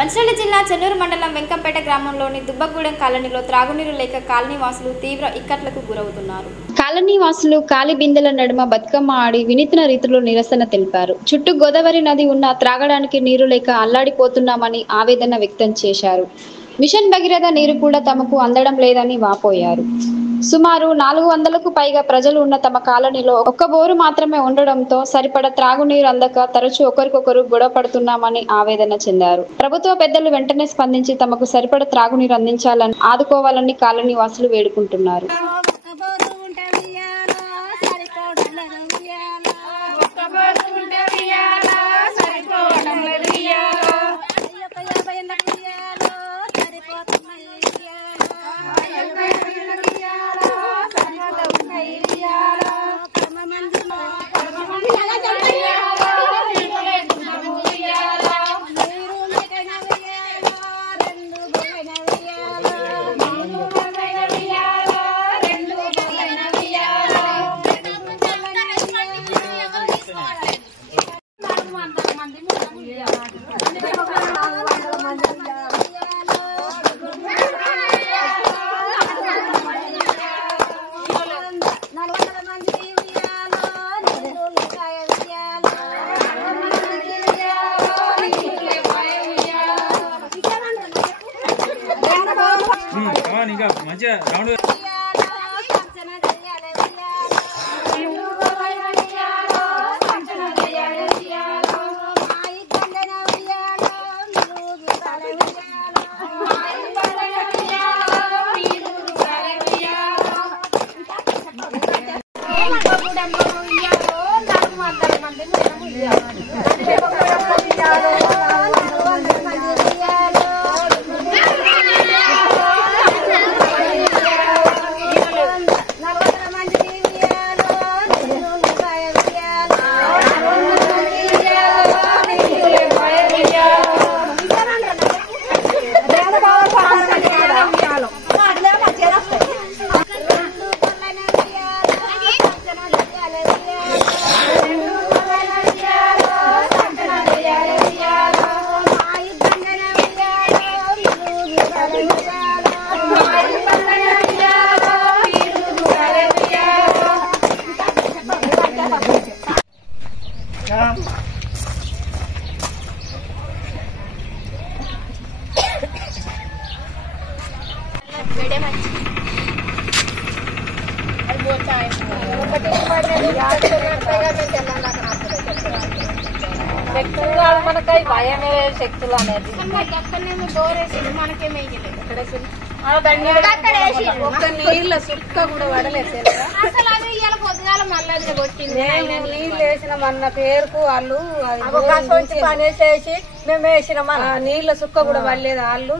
మంచిర్యాల జిల్లా చెన్నూరు మండలం వెంకంపేట గ్రామంలోని దుబ్బగూడెం కాలనీలో త్రాగునీరు లేక కాలనీ వాసులు తీవ్ర ఇక్కట్లకు గురవుతున్నారు. కాలనీ వాసులు కాలి బిందెల నడుమ బతుకమ్మ ఆడి వినూత్న రీతిలో నిరసన తెలిపారు. చుట్టూ గోదావరి నది ఉన్న త్రాగడానికి నీరు లేక అల్లాడిపోతున్నామని ఆవేదన వ్యక్తం చేశారు. మిషన్ భగీరథ నీరు కూడా తమకు అందడం లేదని వాపోయారు. సుమారు 400కు పైగా ప్రజలు ఉన్న తమ కాలనీలో ఒక్క బోరు మాత్రమే ఉండడంతో సరిపడ త్రాగునీరు అందక తరచూ ఒకరికొకరు గొడవపడుతున్నామని ఆవేదన చెందారు. ప్రభుత్వ పెద్దలు వెంటనే స్పందించి తమకు సరిపడ త్రాగునీరు అందించాలని ఆదుకోవాలని కాలనీ వాసులు వేడుకుంటున్నారు. మనకై భయమే శక్తులు అనేది ఒక్క నీళ్ళ సుక్క కూడా పడలేదు. నీళ్ళు వేసిన మన పేరుకు వాళ్ళు పనేసేసి మేము వేసిన నీళ్ళ సుక్క కూడా పడలేదు. వాళ్ళు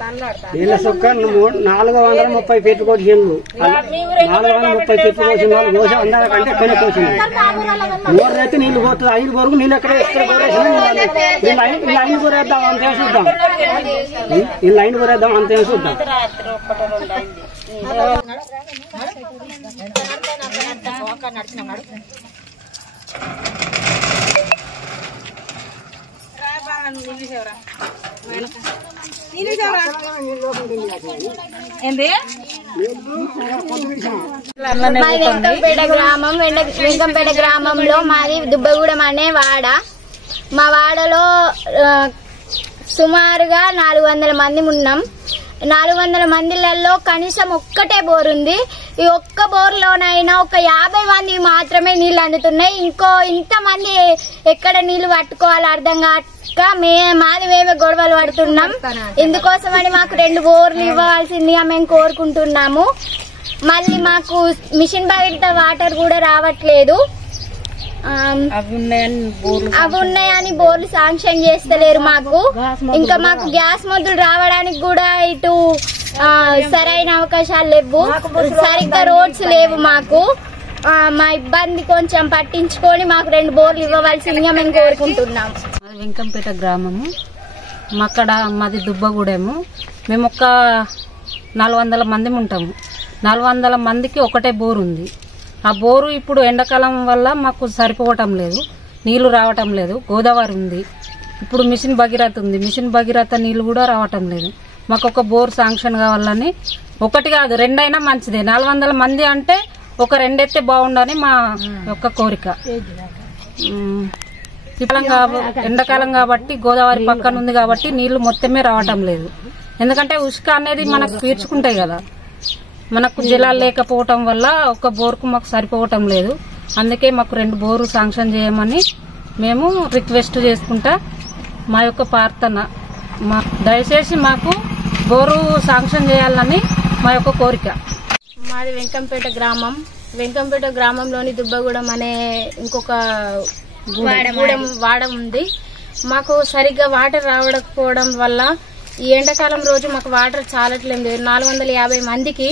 తనలాడతారు. నీళ్ళ సుక్క 430 ఫీట్లు కోసిండ్రు. 430 ఫీట్లు కోసిన వాళ్ళు కోసి అందరికంటే ఎక్కువనే కోసింది. బోర్లు అయితే నీళ్లు పోతుంది. 5 బోరుకు నీళ్ళు ఎక్కడ లైన్ కూరేద్దాం అంతే చూద్దాం. ఈ లైన్ కూరేద్దాం అంతే చూద్దాం. వెంకంపేట గ్రామంలో మాది దుబ్బగూడెం అనే వాడ. మా వాడలో సుమారుగా 400 మంది ఉన్నాం. 400 మందిలలో కనీసం ఒక్కటే బోర్ ఉంది. ఈ ఒక్క బోర్లోనైనా ఒక 50 మంది మాత్రమే నీళ్లు అందుతున్నాయి. ఇంతమంది ఎక్కడ నీళ్లు పట్టుకోవాలో అర్థం కాక మాది మేమే గొడవలు పడుతున్నాం. ఇందుకోసమని మాకు 2 బోర్లు ఇవ్వాల్సిందిగా మేము కోరుకుంటున్నాము. మళ్ళీ మాకు మిషన్ భగీరథ వాటర్ కూడా రావట్లేదు. అవి ఉన్నాయని బోర్లు శాంక్షన్ చేస్తలేరు మాకు. ఇంకా మాకు గ్యాస్ మొదలు రావడానికి కూడా ఇటు సరైన అవకాశాలు లేవు. సరిగ్గా రోడ్స్ లేవు మాకు. మా ఇబ్బంది కొంచెం పట్టించుకొని మాకు 2 బోర్లు ఇవ్వవలసిందిగా మేము కోరుకుంటున్నాం. వెంకంపేట గ్రామము, అక్కడ మాది దుబ్బగూడెము. మేము ఒక 400 మంది ఉంటాము. 400 మందికి ఒకటే బోరు ఉంది. ఆ బోరు ఇప్పుడు ఎండాకాలం వల్ల మాకు సరిపోవటం లేదు, నీళ్లు రావటం లేదు. గోదావరి ఉంది, ఇప్పుడు మిషన్ భగీరథ ఉంది. మిషన్ భగీరథ నీళ్లు కూడా రావటం లేదు. మాకు ఒక బోర్ శాంక్షన్ కావాలని, ఒకటి కాదు రెండైనా మంచిదే. 400 మంది అంటే ఒక రెండెత్తే బాగుండని మా యొక్క కోరిక. ఎండాకాలం కాబట్టి గోదావరి పక్కన ఉంది కాబట్టి నీళ్లు మొత్తమే రావటం లేదు. ఎందుకంటే ఉష్క అనేది మనకు పీల్చుకుంటాయి కదా, మనకు జలాలు లేకపోవటం వల్ల ఒక బోర్కు మాకు సరిపోవటం లేదు. అందుకే మాకు 2 బోరు శాంక్షన్ చేయమని మేము రిక్వెస్ట్ చేసుకుంటా. మా యొక్క ప్రార్థన, దయచేసి మాకు బోరు శాంక్షన్ చేయాలని మా యొక్క కోరిక. మాది వెంకంపేట గ్రామం. వెంకంపేట గ్రామంలోని దుబ్బగూడెం అనే ఇంకొక వాడ ఉంది. మాకు సరిగ్గా వాటర్ రావకపోవడం వల్ల ఈ ఎండాకాలం రోజు మాకు వాటర్ చాలట్లేదు. 450 మందికి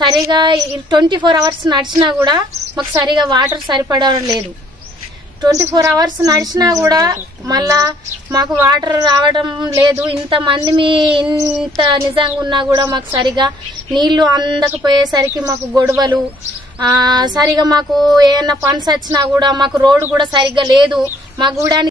సరిగా 24 అవర్స్ నడిచినా కూడా మాకు సరిగా వాటర్ సరిపడడం లేదు. 24 అవర్స్ నడిచినా కూడా మళ్ళా మాకు వాటర్ రావడం లేదు. ఇంతమంది ఇంత నిజంగా ఉన్నా కూడా మాకు సరిగా నీళ్లు అందకపోయేసరికి మాకు గొడవలు, సరిగా మాకు ఏమన్నా పని వచ్చినా కూడా మాకు రోడ్డు కూడా సరిగ్గా లేదు. మా గూడానికి